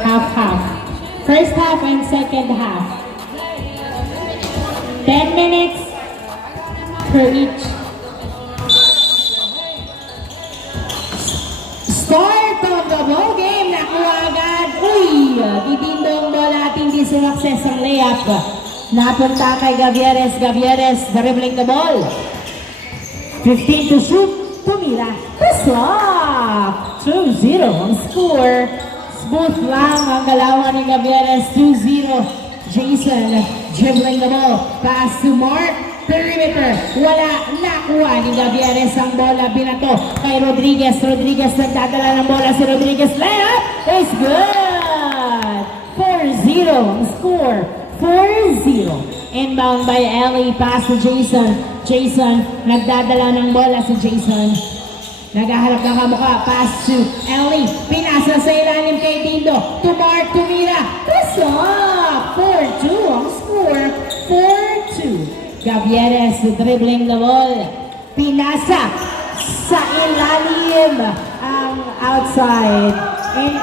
Half-half. First half and second half. 10 minutes per each. Start of the ball game. Nakuha agad. Uy! Didindong bola at hindi success ang layup. Napunta kay Gavieres. Gavieres dribbling the ball. 15 to shoot. Tumira. Paslap! 2-0 ang score. Smooth lang ang galawan ni Gavieres. 2-0. Jason dribbling the ball. Pass to Mark. Perimeter. Wala. Nakuha ni Gavieres ang bola. Binato kay Rodriguez. Rodriguez nagdadala ng bola. Si Rodriguez. Layup is good. 4-0 ang score. 4-0. Inbound by Ellie. Pass to Jason. Jason. Nagdadala ng bola si Jason. Naghaharap ng kamukha. Pass to Ellie. Pinasa sa ilalim kay Dindo. To Mark. Tumira. Pass up. 4-2 ang score. 4-2. Gavieres dribbling the ball. Pinasa sa ilalim ang outside. And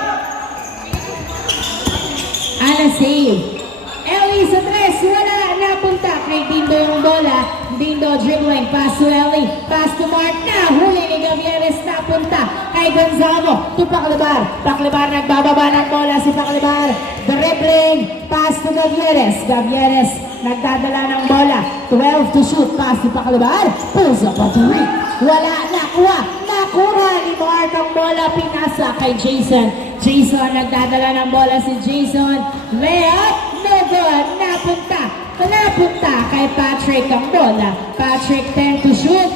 Ana save. Ellie sa tres. Wala. Napunta kay Dindo yung bola. Dindo dribbling. Pass to Ellie. Pass to Mark. Nahuli ni Gavieres. Napunta kay Gonzalo. To Paclebar. Paclebar nagbababa ng bola si Paclebar. Dribbling. Pass to Gavieres. Gavieres nagdadala ng bola. 12 to shoot. Pass to Paclebar. Pulls up a three. Wala. Nakuha. Nakuha ni Mark ang bola. Pinasa kay Jason. Jason nagdadala ng bola si Jason. Layup. No good. Napunta kay Patrick ang bola. Patrick 10 to shoot.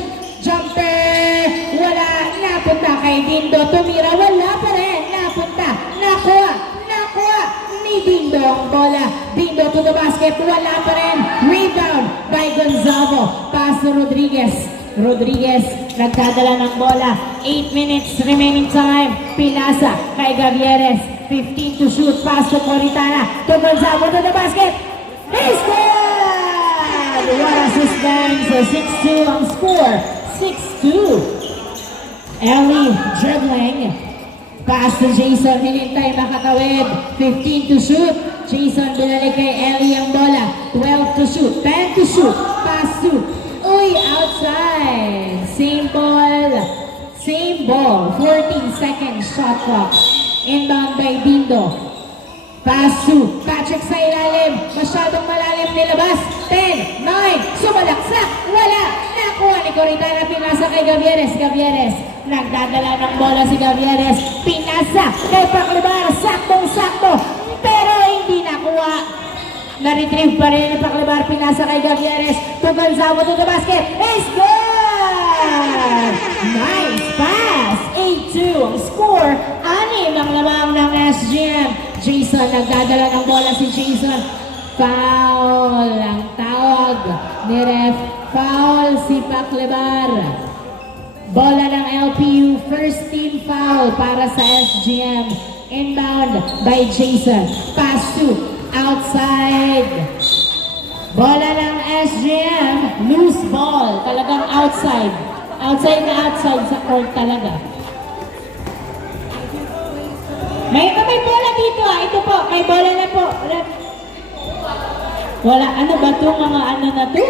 Jumper. Wala. Napunta kay Dindo. Tumira. Wala pa rin. Nakuha ni Dindo ang bola. Dindo to the basket. Wala pa rin. Rebound by Gonzalo. Pass to Rodriguez. Rodriguez nagdadala ng bola. 8 minutes remaining time. Pinasa kay Gavieres. 15 to shoot. Pass to Coritana. To Gonzalo to the basket. He's good! What assistance? 6-2 ang score. 6-2. Ellie dribbling. Pass to Jason. Hinintay makatawid. 15 to shoot. Jason binalik kay Ellie ang bola. 12 to shoot. 10 to shoot. Pass to. Uy, outside. Same ball. 14 seconds shot clock. Inbound by Dindo. Pass to Patrick sa ilalim. Masyadong malalim nilabas. 10, 9, sumalaksak. Wala. Nakuha ni Coritana. Pinasa kay Gavieres. Gavieres. Nagdadala ng bola si Gavieres. Pinasa kay Paclebar. Saktong-sakto. Pero hindi nakuha. Na-retrieve pa rin ni Paclebar. Pinasa kay Gavieres. To Gonzalo to the basket. It's good! Nice pass. 8-2 ang score. 6 ang lamang ng SGM. Jason, nagdadala ng bola si Jason. Foul ang tawag ni ref. Foul si Paclebar. Bola ng LPU. First team foul para sa SGM. Inbound by Jason. Pass to outside. Bola ng SGM. Loose ball. Talagang outside. Outside na outside sa court talaga. May bola dito ah. Ito po, may bola na po. Wala, ano ba ito? Mga ano na ito?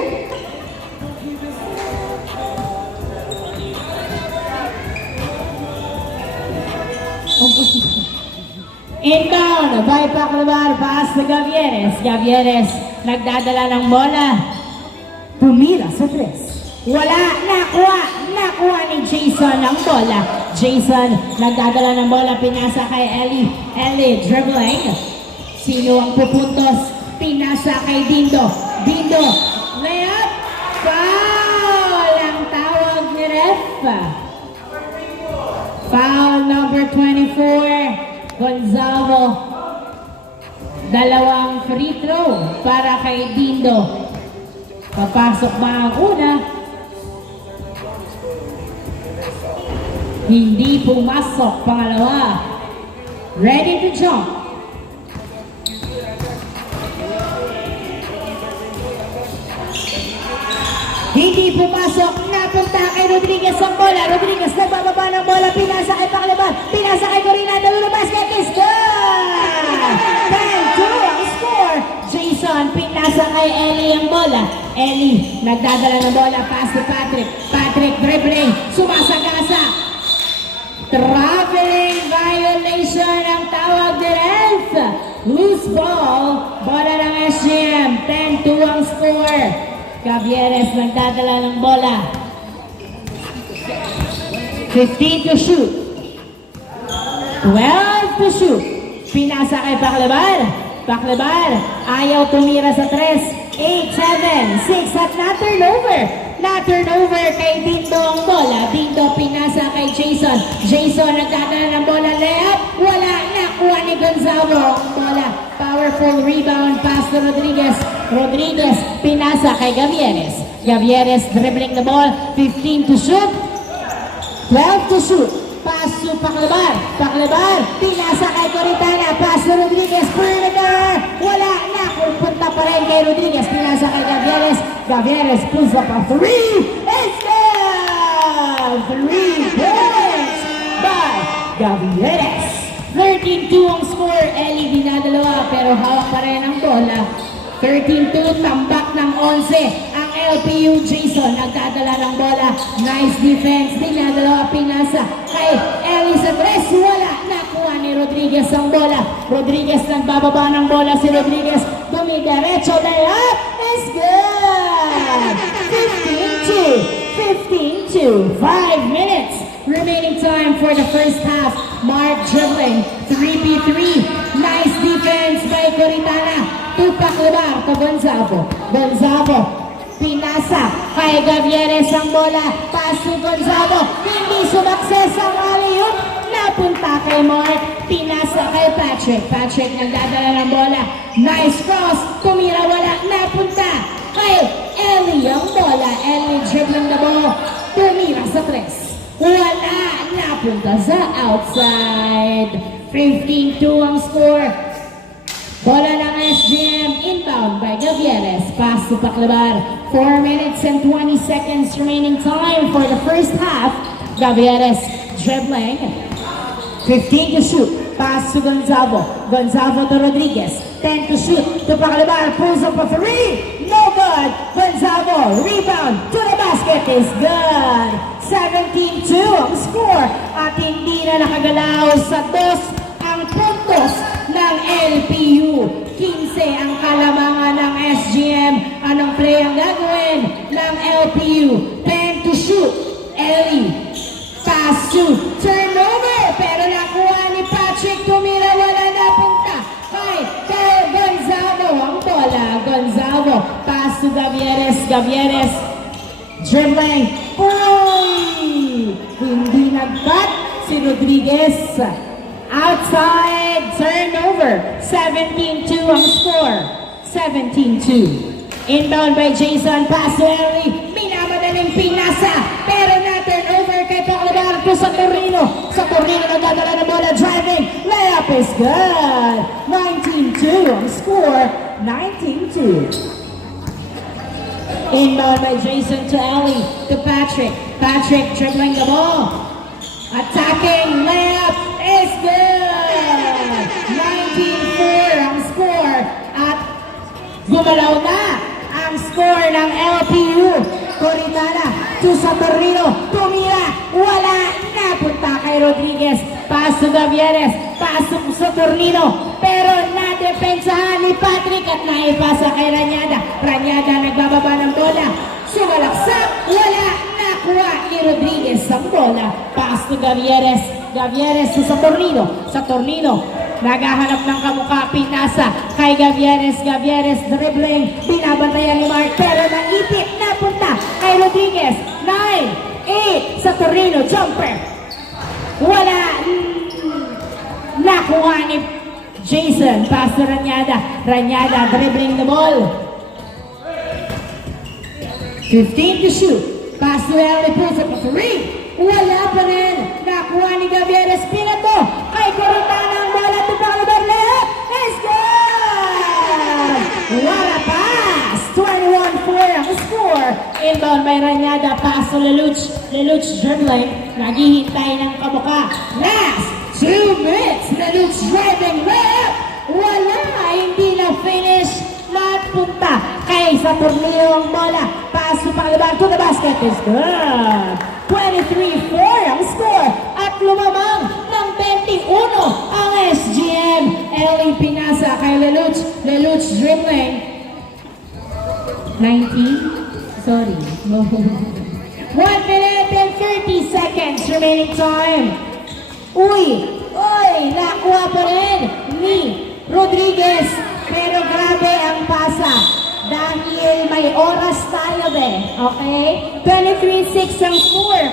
Inbound by Paclebar. Pass to Gavieres. Gavieres nagdadala ng bola. Tumira sa tres. Wala. Nakuha ni Jason ang bola. Jason nagdadala ng bola. Pinasa kay Ellie. Ellie dribbling. Sino ang pupuntos? Pinasa kay Dindo. Dindo. Layup. Foul ang tawag ni ref. Foul number 24. Gonzalo. Dalawang free throw para kay Dindo. Papasok ba ang una? Hindi pumasok. Pangalawa. Ready to jump. Hindi pumasok. Napunta kay Rodriguez ang bola. Rodriguez nagbababa ng bola. Pinasa kay Paclebar. Pinasa kay Corinado. The basket is good! kay Ellie ang bola. Ellie, nagdadala ng bola, pass to Patrick. Patrick dribbling, sumasagasa. Traveling violation ang tawag direct. Loose ball, bola ng SGM. 10-2 ang score. Gavieres nagdadala ng bola. 15 to shoot. 12 to shoot. Pinasa kay Paclabar. Paclabar, ayaw tumira sa 3. 8, 7, 6 at na-turnover. Na-turnover kay Dindo ang bola. Dindo pinasa kay Jason. Jason nagdadala ng bola. Layup. Wala. Nakuha ni Gonzalo ang bola. Powerful rebound pass to Rodriguez. Rodriguez pinasa kay Gavieres. Gavieres dribbling the ball. 15 to shoot. 12 to shoot. Pass to Paclabar. Paclabar. Pinasa kay Coritana. Pass to Rodriguez. Perimeter. Wala na. Punta pa rin kay Rodriguez. Pinasa kay Gavieres. Gavieres pulls up a 3. It's down. 3 points by Gavieres. 13-2 ang score. Ellie dinadalawa pero hawak pa rin ang bola. 13-2, tambak ng 11. Ang LPU Jason nagdadala ng bola. Nice defense. Dinadalawa pinasa kay Ellie sa 3. Wala. Nakuha ni Rodriguez ang bola. Rodriguez nagbababa ng bola si Rodriguez. Dumidiretso. Layup is good. 15-2. 5 minutes. Remaining time for the first half. Mark dribbling. 3v3. Nice defense by Coritana. Tupak Lebar to Gonzalo. Gonzalo. Pinasa kay Gavieres ang bola. Pass to Gonzalo. Hindi sumakses ang alley-oop. Napunta kay Mark. Pinasa kay Patrick. Patrick nagdadala ng bola. Nice cross. Tumira wala. Napunta kay Ellie ang bola. Ellie dribbling the ball. Tumira sa 3. Wala. Napunta sa outside. 15-2 ang score. Bola ng SGM. Inbound by Gavieres. Pass to Paclabar. 4 minutes and 20 seconds remaining time for the first half. Gavieres dribbling. 15 to shoot. Pass to Gonzalo. Gonzalo to Rodriguez. 10 to shoot. To Paclabar. Pulls up a 3. No good. Gonzalo. Rebound to the basket is good. 17-2 ang score. At hindi na nakagalaw sa 2 ang puntos ng LPU. 15 ang kalamangan ng SGM. Anong play ang gagawin ng LPU? 10 to shoot. Ellie. Pass to turnover. Pero nakuha ni Patrick. Tumira wala napunta. Kay Gonzalo ang bola. Gonzalo. Pass to Gavieres. Gavieres. Dribbling. Uy! Hindi nag-cut si Rodriguez. Outside turnover. 17-2 ang score. 17-2. Inbound by Jason. Pass to Ellie. Minamadaling pinasa. Pero na-turnover kay Paclabar to sa Torino. Sa Torino nagdadala ng bola. Driving. Layup is good. 19-2 ang score. 19-2. Inbound by Jason to Ellie. To Patrick. Patrick dribbling the ball. Attacking. Layup is good. 19-4 ang score. At gumalaw na ang score ng LPU. Coritana to sa Torino. Tumira. Wala. Napunta kay Rodriguez. Pass to Gavieres. Pasok sa Torino. Pero nadepensahan ni Patrick at naipasa kay Ranyada. Ranyada nagbababa ng bola. Sumalaksak. Wala. Nakuha ni Rodriguez ang bola. Pass to Gavieres. Gavieres sa Torino. Sa Torino. Naghahanap ng kamukha. Pinasa kay Gavieres. Gavieres dribbling. Binabantayan ni Mark. Pero naipit. Napunta kay Rodriguez. 9, 8 sa Torino. Jumper. Wala. Nakuha ni Jason. Pass to Ranyada. Ranyada dribbling the ball. 15 to shoot. Pass to Ellie. Pulls up a 3. Wala pa rin. Nakuha ni Gavieres. Pinato kay Coritana ang bola. To Paclabar. Layup is good. Wala pass. 21-4 ang score. Inbound by Ranyada. Pass to Lelouch. Lelouch dribbling. Naghihintay ng kamukha. Last 2 minutes. Lelouch driving. Layup. Wala. Hindi na finish. Napunta kay kay Saturnino ang bola. Pass to Pangalaban to the basket is good. 23-4 ang score at lumamang ng 21 ang SGM. Ellie pinasa kay Leluch. Leluch dribbling. 19? Sorry. No. 1 minute and 30 seconds remaining time. Uy! Nakuha pa rin ni Rodriguez. Pero grabe ang pasa. Dahil may oras tayo okay? 23-6 ang score.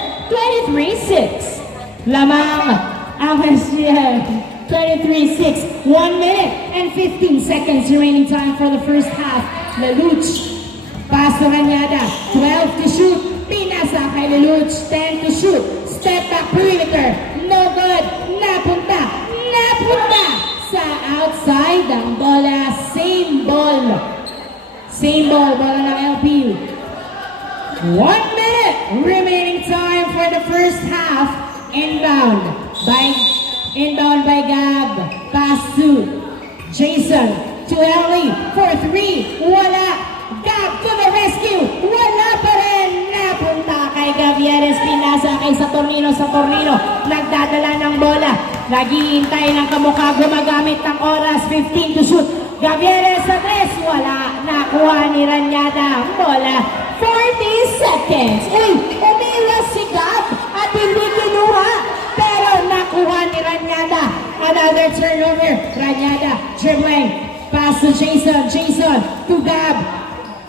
23-6. Lamang ang SGM. 23-6. 1 minute and 15 seconds remaining time for the first half. Leluch. Pass to Ranyada. 12 to shoot. Pinasa kay Leluch. 10 to shoot. Step back perimeter. No good. Napunta sa outside ang bola. Same ball. Bola ng LPU. 1 minute remaining time for the first half. Inbound by Gab. Pass to Jason. To Ellie for 3. Wala. Gab to the rescue. Wala pa rin. Napunta kay Gavieres. Pinasa kay Saturnino. Nagdadala ng bola. Naghihintay ng kamukha. Gumagamit ng oras. 15 to shoot. Gavieres sa 3. Wala. Nakuha ni Ranyada ang bola. 40 seconds. Umiwas si Gab at hindi kinuha. Pero nakuha ni Ranyada. Another turnover. Ranyada dribbling. Pass to Jason to Gab.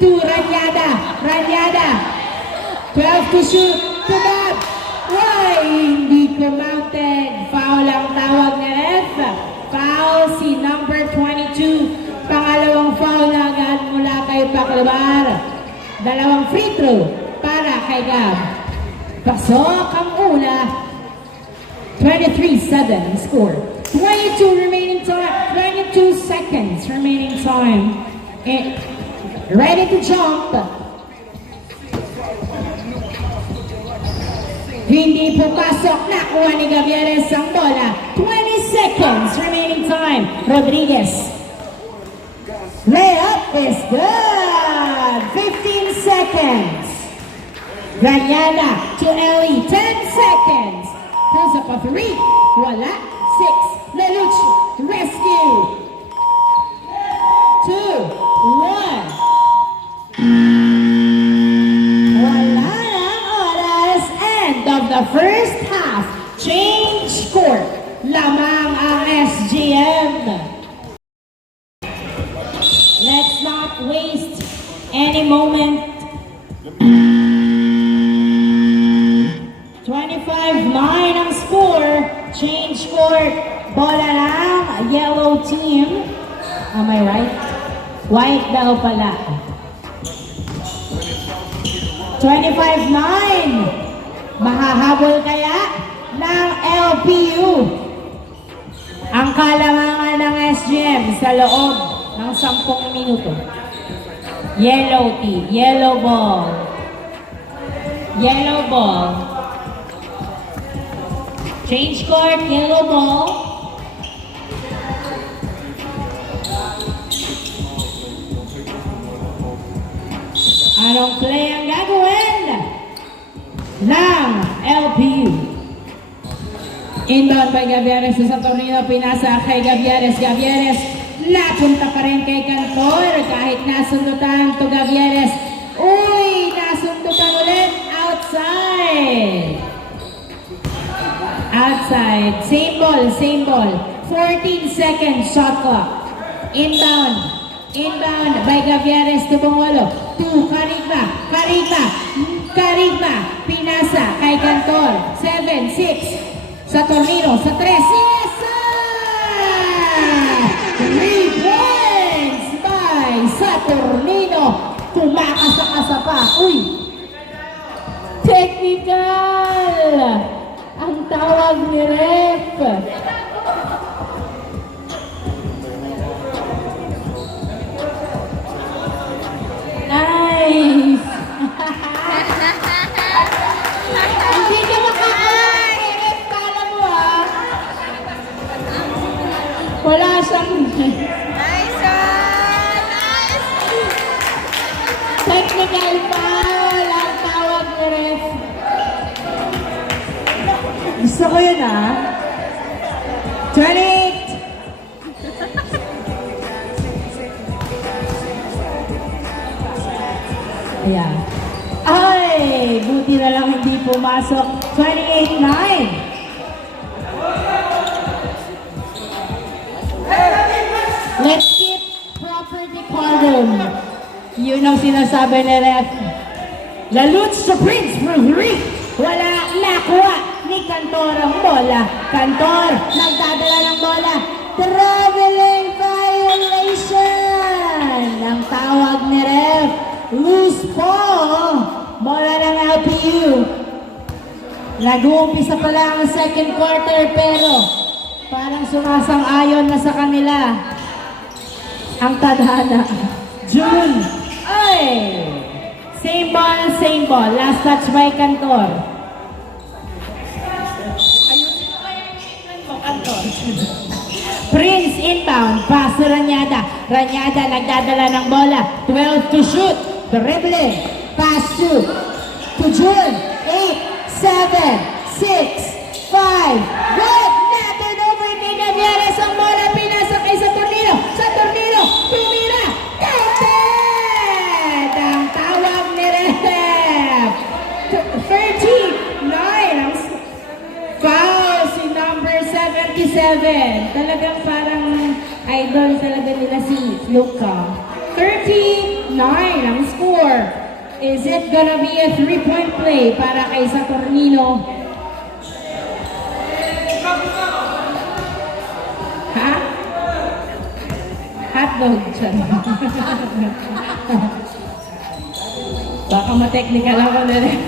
To Ranyada. 12 to shoot. To Gab. Hindi kumounted. Foul ang tawag na ref. Foul si number 22. Pangalawang foul na agad mula kay Paclabar. Dalawang free throw para kay Gab. Pasok ang una. 23-7 score. 22 remaining time. 22 seconds remaining time. Ready to jump. Hindi pupasok. Nakuha ni Gavieres ang bola. 20 seconds remaining time. Rodriguez. Layup is good. 15 seconds. Ranyada to Ellie. 10 seconds. Pulls up a 3. Wala. 6. Leluch. Rescue. 2. 1. Wala ng oras. End of the first half. Change court. Lamang ang SGM. Let's not waste any moment. 25-9 ang score. Change court. Bola lang. Yellow team. Am I right? White daw pala. 25-9. Mahahabol kaya ng LPU ang kalamangan ng SGM sa loob ng 10 minuto. Yellow team. Yellow ball. Yellow ball. Change court. Yellow ball. Anong play ang gagawin ng LPU? Inbound by Gavieres sa Saturnino. Pinasa kay Gavieres. Napunta pa rin kay Cantor. Kahit nasundutan to Gavieres. Nasundutan ulit. Outside. Same ball. 14 seconds shot clock. Inbound by Gavieres to Bongolo. To Carigma. Pinasa kay Cantor. 7-6. Saturnino sa 3. Yes! 3 points by Saturnino. Tumakasa pa. Technical! Ang tawag ni ref. Nice! Hindi ka makaka-ref, kala mo Wala siyang... Nice one! Nice! Technical foul ang tawag ni ref. Gusto ko yun, ah. 28. Ayan. Ay, buti na lang hindi pumasok. 28-9. Let's keep proper decorum. Yun ang sinasabi ni ref. Laluts sa Prince for 3. Wala nakuha ni Cantor ang bola. Cantor, nagdadala ng bola. Traveling violation. Ang tawag ni ref. Loose ball. Bola ng LPU. Nag-uumpisa pa lang ang second quarter pero parang sumasang-ayon na sa kanila ang tadhana. June. Ay! Same ball, same ball. Last touch by Cantor. Prince inbound. Pass to Ranyada. Ranyada nagdadala ng bola. 12 to shoot. Dribbling. Pass to June. 8, 7, 6, 5. Good! Na-turnover kay Gavieres ang bola. Pinasa kay Saturnino. Saturnino. Tumira. Counted! Ang tawag ni Ref. 39 ang foul si number 77. Talagang parang idol talaga nila si Luka. 39 ang score. Is it gonna be a 3-point play para kay Saturnino? Ha? Hotdog siya. Baka ma-technical ako na rin.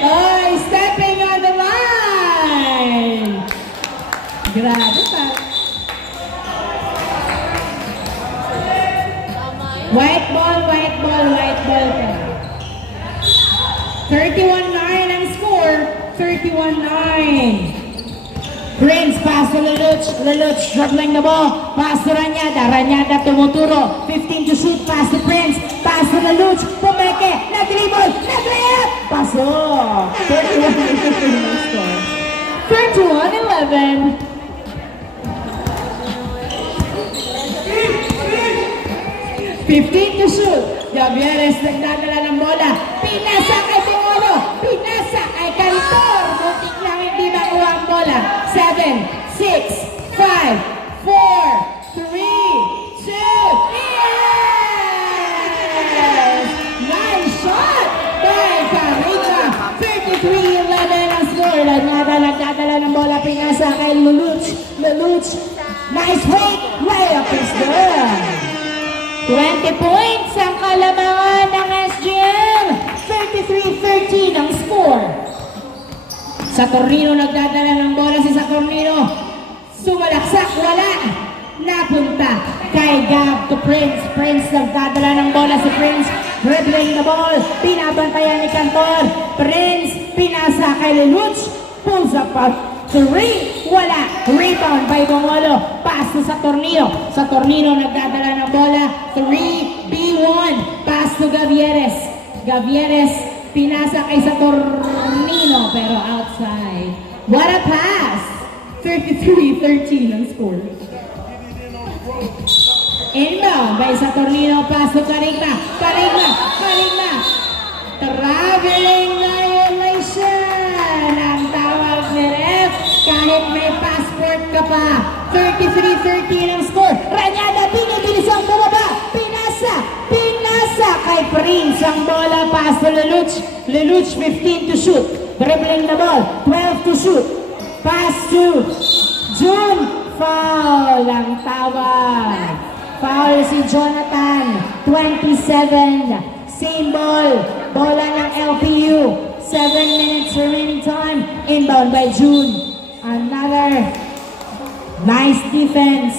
Ay, stepping on the line! Grabe pa. White ball pa. 31-9 ang score. 31-9. Prince, pass to Leluch. Leluch dribbling the ball. Pass to Ranyada. Ranyada tumuturo. 15 to shoot. Pass to Prince. Pass to Leluch. Pumeke. Nag-dribble. Nag-layup. Pasok. 31-11 ang score. 31-11. 15 to shoot. Gavieres nagdadala ng bola. Pinasa kay Bongolo. Pinasa kay Cantor. Butik lang hindi makuha ang bola. 7, 6, 5, 4, 3, 2, yes! Nice shot by Carita. 33-11 ang score. Nagdadala ng bola. Pinasa kay Leluch. Leluch. Nice weight. Layup is good. 20 points ang kalamangan ng SGM. 33-13 ang score. Saturnino nagdadala ng bola si Saturnino. Sumalaksak, wala. Napunta kay Gab to Prince. Prince nagdadala ng bola si Prince. Dribbling the ball. Binabantayan ni Cantor. Prince, pinasa kay Leluch. Pulls up at 3, wala. Rebound by Bongolo. Pass to Saturnino. Saturnino nagdadala ng bola. 3-B1. Pass to Gavieres. Gavieres pinasa kay Saturnino pero outside. What a pass! 33-13 ang score. Inbound by Saturnino. Pass to Carigna. Carigna. Traveling violation ang tawag ni ref. Kahit may passport ka pa. 33-13 ang score. Ranyada, binibilis ang bumaba. Pinasa kay Prince ang bola. Pass to Leluch. Leluch 15 to shoot. Dribbling the ball. 12 to shoot. Pass to June. Foul ang tawag. Foul si Jonathan. 27. Same ball. Bola ng LPU. 7 minutes remaining time. Inbound by June. Another nice defense.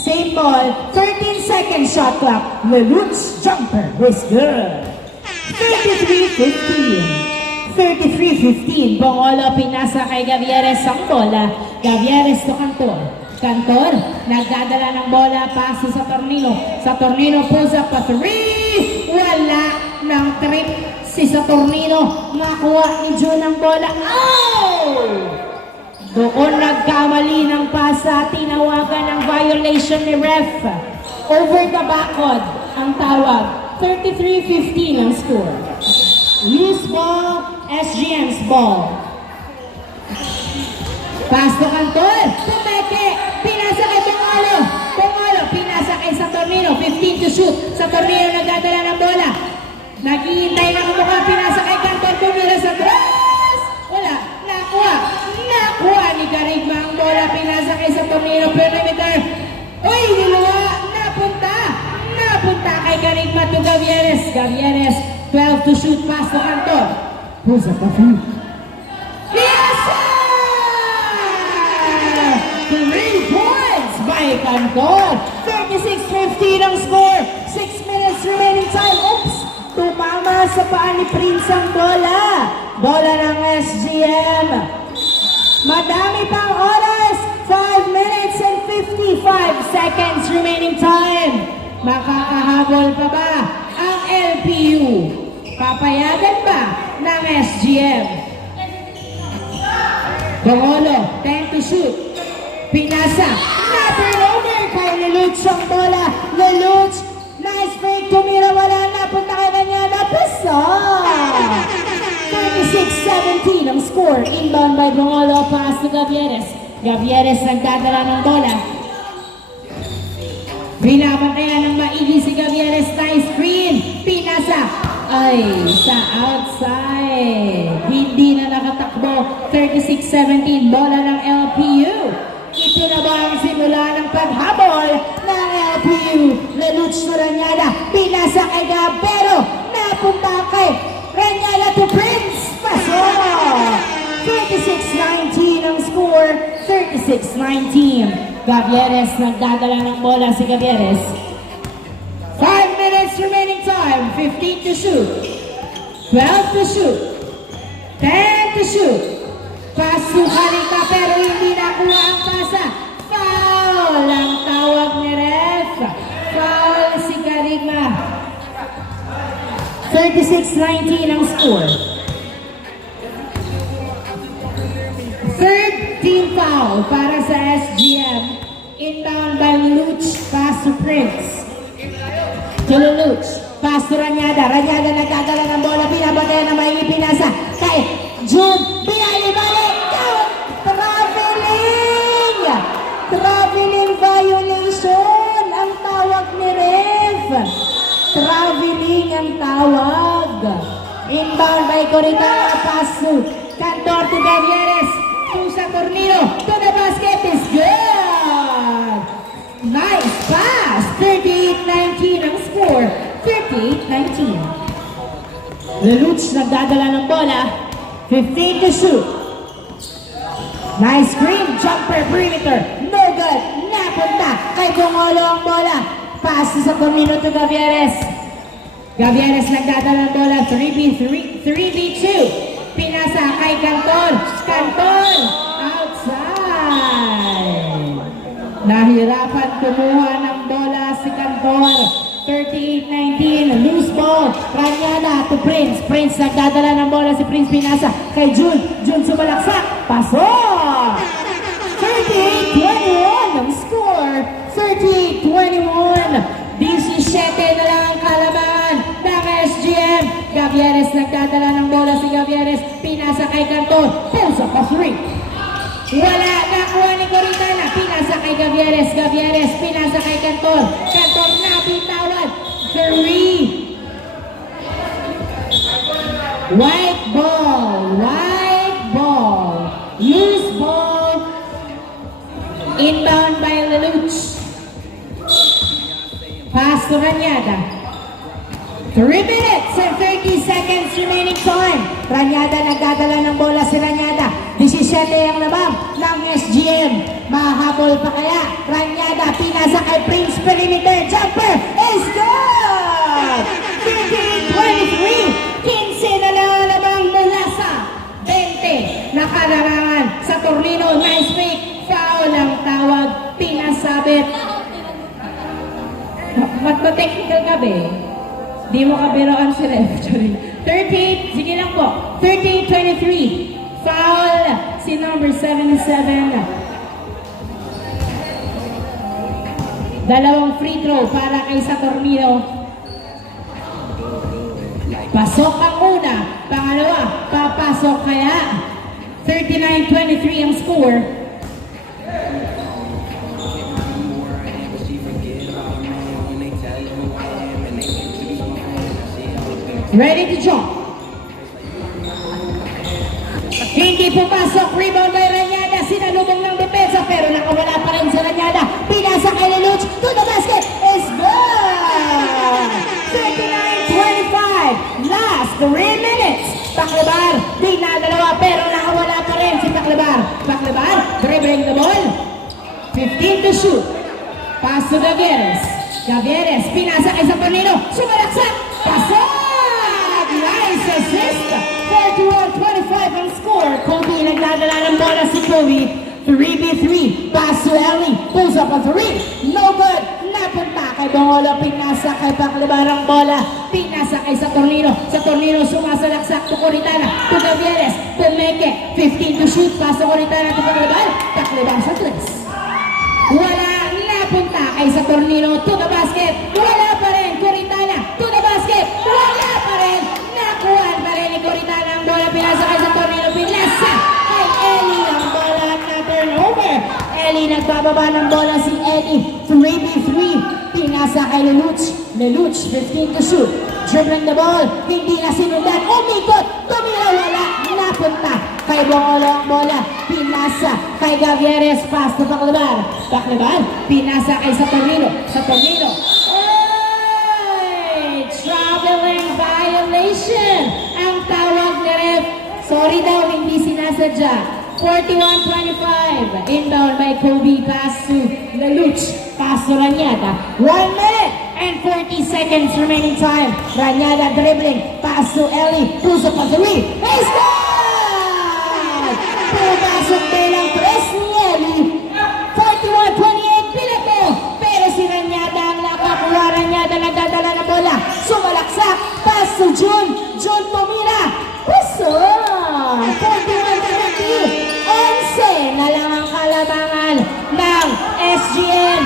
Same ball. 13 second shot clock. Leluch jumper was good. 33-15. 33-15. Bongolo pinasa kay Gavieres ang bola. Gavieres to Cantor. Cantor, nagdadala ng bola, paso sa Tornino. Sa Tornino, pulls up pa 3. Wala ng trip si Saturnino. Nakuha ni June ang bola. Oh! Doon nagkamali ng pasa, tinawagan ng violation ni ref. Over the backward ang tawag. 33-15 ang score. Loose ball, SGM's ball. Pass to Cantor, Pumeke, pinasa kay Bongolo. Bongolo, pinasa kay Saturnino, 15 to shoot. Saturnino nagdadala ng bola. Naghihintay na kumukha, pinasa kay Cantor, kumira sa tres. Wala, nakuha. Nakuha ni Garigma ang bola, pinasa kay Saturnino, perimeter. Uy, niluwa, napunta. Napunta kay Garigma to Gavieres. Gavieres, 12 to shoot, pass to Cantor. Pulls up a few. Yes, sir! 3 points by Cantor. 36-15 ang score. 6 minutes remaining time. Oops! Tumama sa paa ni Prince ang bola. Bola ng SGM. Madami pang oras. 5 minutes and 55 seconds remaining time. Makakahabol pa ba ang LPU? Papayagan ba ng SGM? Bongolo, 10 to shoot. Pinasa. Na-turnover kay Leluch ang bola. Leluch, nice break. Tumira, wala na. Punta kay kanya. Napasa. 36-17 ang score. Inbound by Bongolo. Pass to Gavieres. Gavieres nagdadala ng bola. Binabantayan ng maigi si Gavieres. Nice screen. Pinasa. Ay, sa outside. Hindi na nakatakbo. 36-17. Bola ng LPU. Ito na ba ang simula ng paghabol ng LPU? Leluch to Ranyada. Pinasa kay Gabero. Napunta kay Ranyada to Prince. Paso. 36-19 ang score. 36-19. Gavieres nagdadala ng bola si Gavieres. 5 minutes remaining time. 15 to shoot. 12 to shoot. 10 to shoot. Pasukaling ka pero hindi nakuha ang pasa. Foul ang tawag ni ref. Foul si Garigma. 36-19 ang score. Third team foul para sa SGM. Inbound by Leluch. Pass to Prince. To Leluch. Pass to Ranyada. Ranyada nagdadala ng bola. Pinabagay na may pinasa. Kay June. Binalibalik. Traveling. Traveling violation. Ang tawag ni ref. Traveling ang tawag. Inbound by Corita. Pass to Cantor to Gavieres. To Saturnino. To the basket is good. Nice pass. 38-19 ang score. 38-19. Leluch nagdadala ng bola. 15 to shoot. Nice screen. Jumper perimeter. No good. Napunta kay Bongolo ang bola. Pass sa Tornino to Gavieres. Gavieres nagdadala ng bola. 3v2. Pinasa kay Cantor. Cantor. Outside. Nahirapan kumuha ng bola si Cantor. 38-19. Loose ball. Ranyada to Prince. Prince nagdadala ng bola si Prince. Pinasa kay June. June sumalaksak. Paso. 38-21 ang score. 38-21. 17 na lang ang kalaban ng SGM. Gavieres nagdadala ng bola si Gavieres. Pinasa kay Cantor. Pulls up a 3. Wala, nakuha ni Coritana. Pinasa kay Gavieres. Gavieres, pinasa kay Cantor. Cantor nabitawan. 3. White ball. White ball. Loose ball. Inbound by Leluch. Pass to Ranyada. 3 minutes and 30 seconds remaining time. Ranyada nagdadala ng bola si Ranyada. 17 ang labang ng SGM. Mahabol pa kaya? Ranyada pinasa kay Prince perimeter. Jumper is good! 15-23. 15 na lang ang labang mula sa 20. Nakalarangan sa Tornino. Nice pick. Foul ang tawag. sabit. Magpa-technical ka ba eh? Di mo kabiroan si ref. 38, sige lang po. 38-23. Foul si number 77. Dalawang free throw para kay Saturnino. Pasok ang una. Pangalawa, papasok kaya. 39-23 ang score. Ready to jump. Hindi pumasok. Rebound by Ranyada. Sinalubong ng depensa pero nakawala pa rin si Ranyada. Pinasa kay Leluch. To the basket. Is good! 39-25. Last 3 minutes. Paclabar. Di na dalawa pero nakawala pa rin si Paclabar. Paclabar. Dribbling the ball. 15 to shoot. Pass to Gavieres. Gavieres. Pinasa kay Saturnino. Sumalaksak. Pasok! Nice assist! 41-25 ang score. Kobe nagdadala ng bola si Kobe. 3v3. Pass to Ellie. Pulls up a 3. No good. Napunta kay Bongolo. Pinasa kay Paclabar ang bola. Pinasa kay Saturnino. Saturnino sumasalaksak to Coritana. To Gavieres. To Meke. 15 to shoot. Pass to Coritana to Paclabar. Paclabar sa 3. Wala. Napunta kay Saturnino. To the basket. Wala pa rin. Coritana. To the basket. Wala pa rin. Nakuha pa rin ni Coritana ang bola. Pinasa kay Saturnino. Pinasa kay Ellie ang bola at na-turnover. Ellie nagbababa ng bola si Ellie. 3v3. Pinasa kay Leluch. Leluch, 15 to shoot. Dribbling the ball. Hindi na sinundan. Umikot. Tumira wala. Napunta kay Bongolo ang bola. Pinasa kay Gavieres. Pass to Paclabar. Paclabar. Pinasa kay Saturnino. Saturnino. Traveling violation ang tawag ni ref. Sorry daw, hindi sinasadya. 41-25. Inbound by Kobe. Pass to Leluch. Pass to Ranyada. 1 minute and 40 seconds remaining time. Ranyada dribbling. Pass to Ellie. Pulls up a 3. It's good! Pumasok din ang press ni Ellie. 41-28. Pinato. Pero si Ranyada ang nakakuha. Ranyada nagdadala ng bola. Sumalaksak. Pass to June. June tumira. Puso. 41-20. 11 na lang ang kalamangan ng SGN.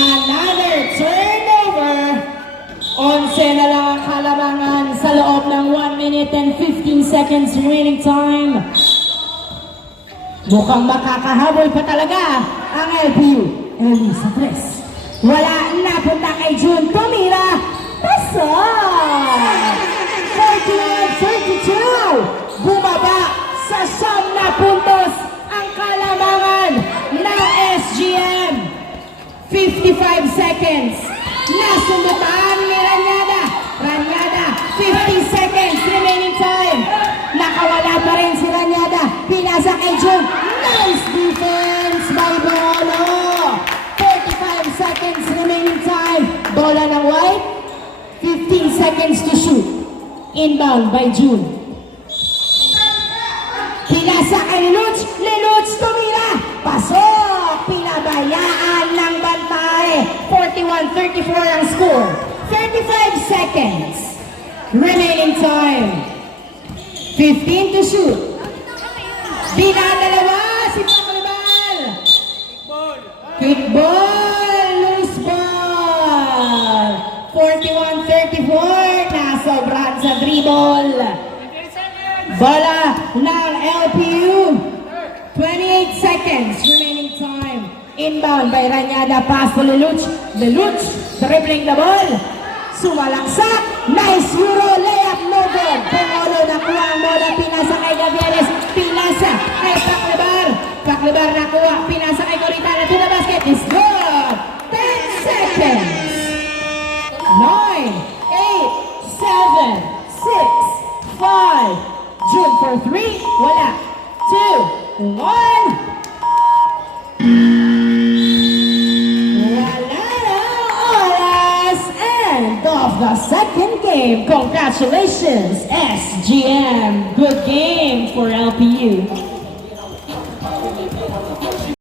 Another turnover. 11 na lang ang kalamangan sa loob ng 1 minute and 15 seconds remaining time. Mukhang makakahabol pa talaga ang LPU. Ellie sa 3. Wala, napunta kay June. Tumira. Pasok! 41-32. Bumaba sa 9 na puntos ang kalamangan ng SGM. 55 seconds. Nasundutan ni Ranyada. Ranyada, 50 seconds remaining time. Nakawala pa rin si Ranyada. Pinasa kay June. Nice defense by Bolo. 45 seconds remaining time. Bola ng White. 15 seconds to shoot. Inbound by June. Pinasa kay Leluch. Leluch tumira. Pasok. Pinabayaan ng bantay. 41-34 ang score. 35 seconds. Remaining time. 15 to shoot. Dinadalawa si Paclabar. Kickball. Loose ball. 41-34. Nasobrahan sa dribble. Bola ng LPU. 28 seconds remaining time. Inbound by Ranyada. Pass to Leluch. Leluch dribbling the ball. Sumalaksak. Nice Euro layup. No good. Pangolo nakuha ang bola. Pinasa kay Gavieres. Pinasa kay Paclabar. Paclabar nakuha. Pinasa kay Coritana. To the basket. Is good. 10 seconds. 9, 8, 7, 6, 5. June for 3. Wala. 2, 1. Wala na oras. End of the second game. Congratulations, SGM. Good game for LPU.